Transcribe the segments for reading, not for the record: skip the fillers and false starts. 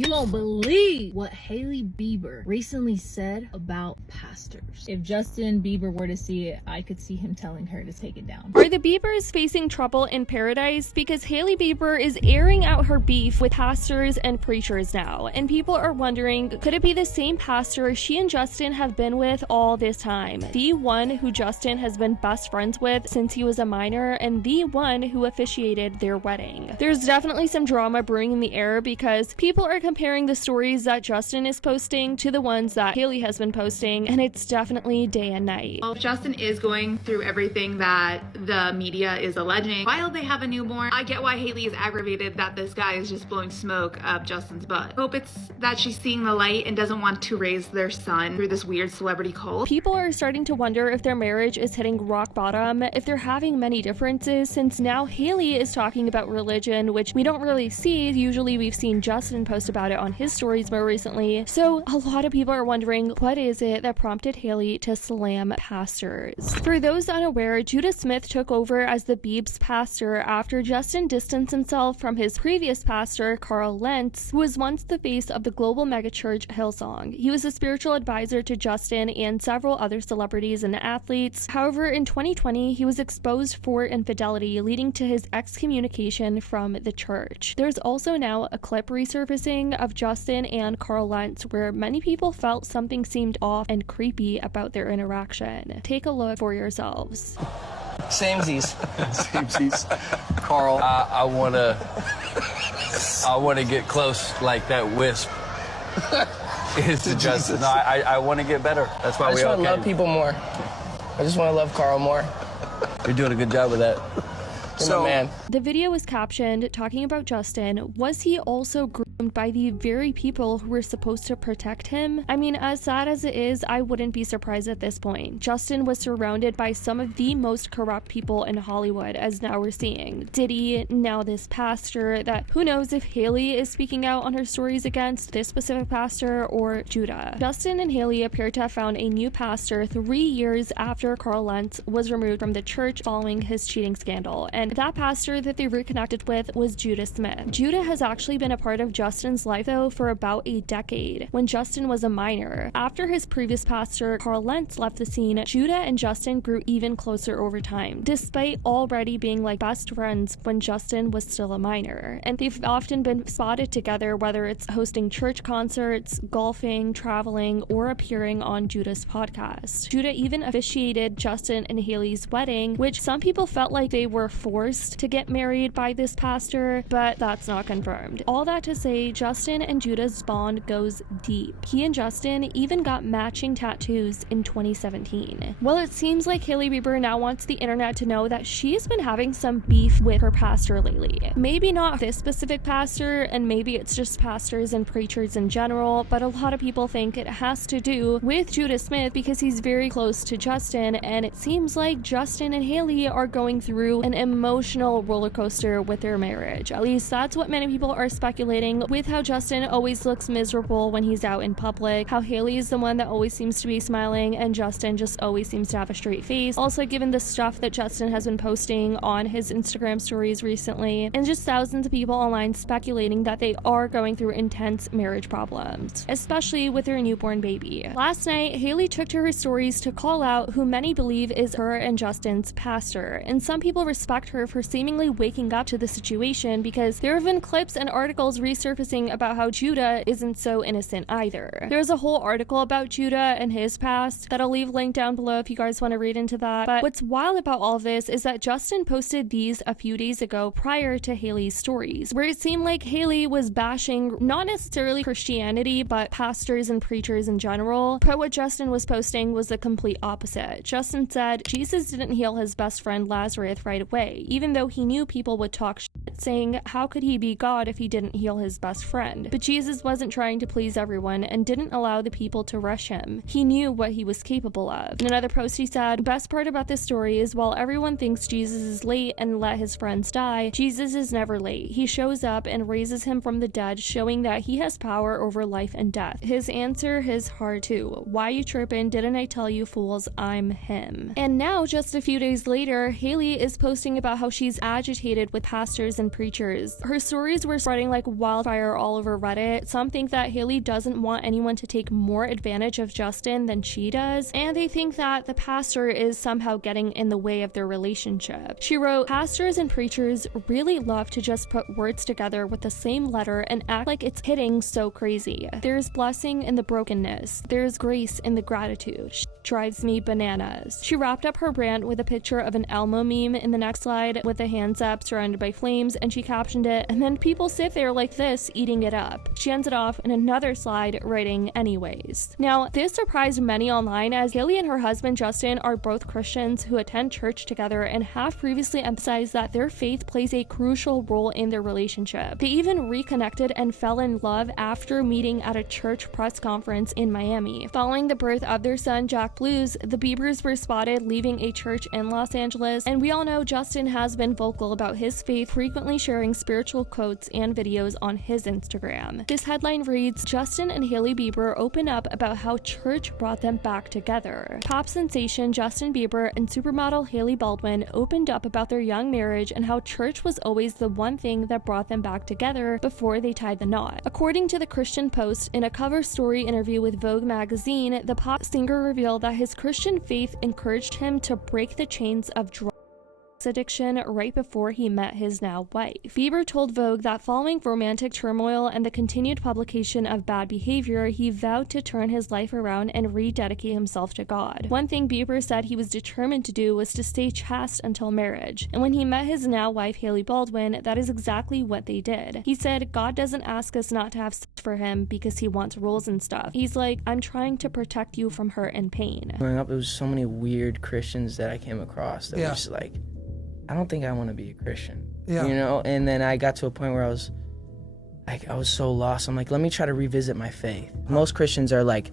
You won't believe what Hailey Bieber recently said about pastors. If Justin Bieber were to see it, I could see him telling her to take it down. Are the Biebers facing trouble in paradise? Because Hailey Bieber is airing out her beef with pastors and preachers now, and people are wondering, could it be the same pastor she and Justin have been with all this time? The one who Justin has been best friends with since he was a minor, and the one who officiated their wedding. There's definitely some drama brewing in the air because people are comparing the stories that Justin is posting to the ones that Hailey has been posting, and it's definitely day and night. Well, if Justin is going through everything that the media is alleging while they have a newborn, I get why Hailey is aggravated that this guy is just blowing smoke up Justin's butt. Hope it's that she's seeing the light and doesn't want to raise their son through this weird celebrity cult. People are starting to wonder if their marriage is hitting rock bottom, if they're having many differences, since now Hailey is talking about religion, which we don't really see. Usually we've seen Justin post about it on his stories more recently. So a lot of people are wondering, what is it that prompted Hailey to slam pastors? For those unaware, Judah Smith took over as the Biebs pastor after Justin distanced himself from his previous pastor, Carl Lentz, who was once the face of the global megachurch Hillsong. He was a spiritual advisor to Justin and several other celebrities and athletes. However, in 2020, he was exposed for infidelity, leading to his excommunication from the church. There's also now a clip resurfacing of Justin and Carl Lentz where many people felt something seemed off and creepy about their interaction. Take a look for yourselves. Samesies. Samesies. Carl, I wanna get close like that wisp is to Justin. No, I wanna get better. That's why we just wanna love people more. I just wanna love Carl more. You're doing a good job with that. So, man. The video was captioned talking about Justin. Was he also groomed by the very people who were supposed to protect him? I mean, as sad as it is, I wouldn't be surprised at this point. Justin was surrounded by some of the most corrupt people in Hollywood, as now we're seeing. Diddy, now this pastor, that who knows if Hailey is speaking out on her stories against this specific pastor or Judah. Justin and Hailey appear to have found a new pastor 3 years after Carl Lentz was removed from the church following his cheating scandal, and that pastor that they reconnected with was Judah Smith. Judah has actually been a part of Justin's life though for about a decade, when Justin was a minor. After his previous pastor, Carl Lentz, left the scene, Judah and Justin grew even closer over time, despite already being like best friends when Justin was still a minor. And they've often been spotted together, whether it's hosting church concerts, golfing, traveling, or appearing on Judah's podcast. Judah even officiated Justin and Hailey's wedding, which some people felt like they were forced to get married by this pastor, but that's not confirmed. All that to say, Justin and Judah's bond goes deep. He and Justin even got matching tattoos in 2017. Well, it seems like Hailey Bieber now wants the internet to know that she's been having some beef with her pastor lately. Maybe not this specific pastor, and maybe it's just pastors and preachers in general, but a lot of people think it has to do with Judah Smith because he's very close to Justin, and it seems like Justin and Hailey are going through an emotional roller coaster with their marriage. At least that's what many people are speculating, with how Justin always looks miserable when he's out in public, how Hailey is the one that always seems to be smiling, and Justin just always seems to have a straight face. Also, given the stuff that Justin has been posting on his Instagram stories recently, and just thousands of people online speculating that they are going through intense marriage problems, especially with their newborn baby. Last night, Hailey took to her stories to call out who many believe is her and Justin's pastor, and some people respect her for seemingly waking up to the situation because there have been clips and articles resurfacing about how Judah isn't so innocent either. There's a whole article about Judah and his past that I'll leave linked down below if you guys want to read into that. But what's wild about all of this is that Justin posted these a few days ago prior to Hailey's stories, where it seemed like Hailey was bashing not necessarily Christianity, but pastors and preachers in general. But what Justin was posting was the complete opposite. Justin said Jesus didn't heal his best friend Lazarus right away, even though he knew people would talk shit, saying how could he be God if he didn't heal his best friend? But Jesus wasn't trying to please everyone and didn't allow the people to rush him. He knew what he was capable of. In another post he said, the best part about this story is while everyone thinks Jesus is late and let his friends die, Jesus is never late. He shows up and raises him from the dead, showing that he has power over life and death. His answer is hard too. Why you trippin'? Didn't I tell you fools I'm him? And now, just a few days later, Hailey is posting about how she's agitated with pastors and preachers. Her stories were spreading like wildfire fire all over Reddit. Some think that Hailey doesn't want anyone to take more advantage of Justin than she does, and they think that the pastor is somehow getting in the way of their relationship. She wrote, "Pastors and preachers really love to just put words together with the same letter and act like it's hitting so crazy. There's blessing in the brokenness. There's grace in the gratitude. Drives me bananas." She wrapped up her rant with a picture of an Elmo meme in the next slide with the hands up surrounded by flames, and she captioned it, "And then people sit there like this eating it up." She ends it off in another slide writing, "Anyways." Now, this surprised many online, as Hailey and her husband Justin are both Christians who attend church together and have previously emphasized that their faith plays a crucial role in their relationship. They even reconnected and fell in love after meeting at a church press conference in Miami. Following the birth of their son Jack Blues, the Biebers were spotted leaving a church in Los Angeles, and we all know Justin has been vocal about his faith, frequently sharing spiritual quotes and videos on his Instagram. This headline reads, "Justin and Hailey Bieber open up about how church brought them back together." Pop sensation Justin Bieber and supermodel Hailey Baldwin opened up about their young marriage and how church was always the one thing that brought them back together before they tied the knot. According to the Christian Post, in a cover story interview with Vogue magazine, the pop singer revealed that his Christian faith encouraged him to break the chains of drugs addiction right before he met his now wife. Bieber told Vogue that following romantic turmoil and the continued publication of bad behavior, he vowed to turn his life around and rededicate himself to God. One thing Bieber said he was determined to do was to stay chaste until marriage, and when he met his now wife Hailey Baldwin, that is exactly what they did. He said, "God doesn't ask us not to have sex for him because he wants rules and stuff. He's like, I'm trying to protect you from hurt and pain." Growing up, there was so many weird Christians that I came across that were just like, I don't think I want to be a Christian, you know? And then I got to a point where I was so lost. I'm like, let me try to revisit my faith. Most Christians are like,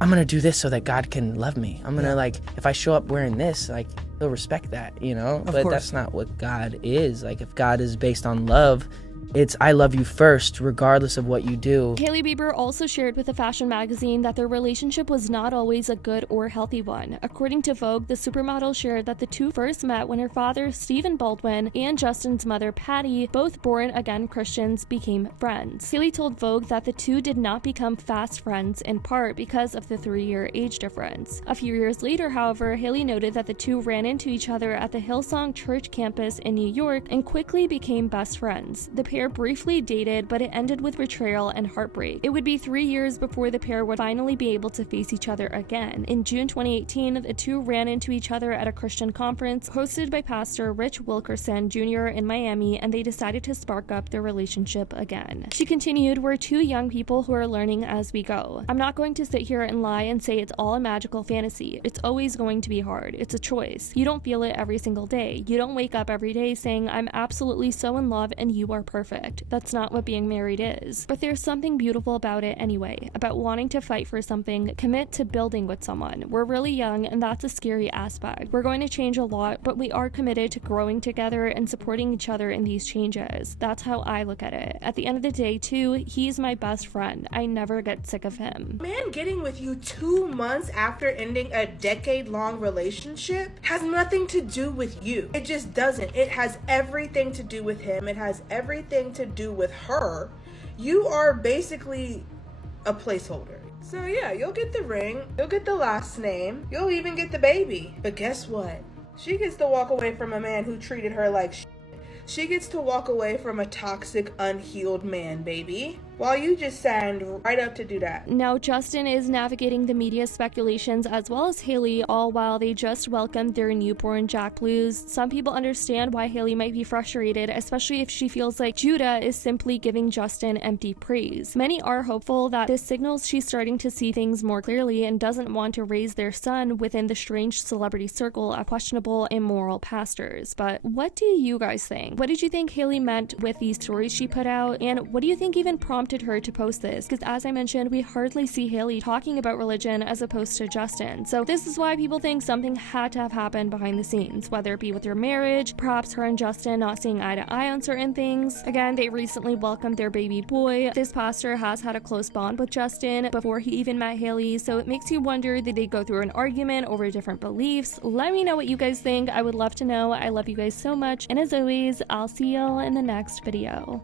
I'm going to do this so that God can love me. I'm going to like, if I show up wearing this, like, he'll respect that, you know? But that's not what God is. Like, if God is based on love, it's I love you first, regardless of what you do. Hailey Bieber also shared with a fashion magazine that their relationship was not always a good or healthy one. According to Vogue, the supermodel shared that the two first met when her father, Stephen Baldwin, and Justin's mother, Patty, both born-again Christians, became friends. Hailey told Vogue that the two did not become fast friends in part because of the 3-year age difference. A few years later, however, Hailey noted that the two ran into each other at the Hillsong Church campus in New York and quickly became best friends. The pair briefly dated, but it ended with betrayal and heartbreak. It would be 3 years before the pair would finally be able to face each other again. In June 2018, the two ran into each other at a Christian conference hosted by Pastor Rich Wilkerson Jr. in Miami, and they decided to spark up their relationship again. She continued, "We're two young people who are learning as we go. I'm not going to sit here and lie and say it's all a magical fantasy. It's always going to be hard. It's a choice. You don't feel it every single day. You don't wake up every day saying, I'm absolutely so in love and you are perfect. That's not what being married is. But there's something beautiful about it anyway, about wanting to fight for something, commit to building with someone. We're really young, and that's a scary aspect. We're going to change a lot, but we are committed to growing together and supporting each other in these changes. That's how I look at it. At the end of the day, too, he's my best friend. I never get sick of him." Man getting with you 2 months after ending a decade-long relationship has nothing to do with you. It just doesn't. It has everything to do with him. It has everything to do with her. You are basically a placeholder. So yeah, you'll get the ring, you'll get the last name, you'll even get the baby. But guess what? She gets to walk away from a man who treated her like shit. She gets to walk away from a toxic, unhealed man, baby. While you just signed right up to do that. Now, Justin is navigating the media speculations as well as Hailey, all while they just welcomed their newborn Jack Blues. Some people understand why Hailey might be frustrated, especially if she feels like Judah is simply giving Justin empty praise. Many are hopeful that this signals she's starting to see things more clearly and doesn't want to raise their son within the strange celebrity circle of questionable, immoral pastors. But what do you guys think? What did you think Hailey meant with these stories she put out? And what do you think even prompted her to post this? Because as I mentioned, we hardly see Hailey talking about religion as opposed to Justin. So this is why people think something had to have happened behind the scenes, whether it be with their marriage, perhaps her and Justin not seeing eye to eye on certain things. Again, they recently welcomed their baby boy. This pastor has had a close bond with Justin before he even met Hailey, so it makes you wonder, did they go through an argument over different beliefs? Let me know what you guys think. I would love to know. I love you guys so much, and as always, I'll see y'all in the next video.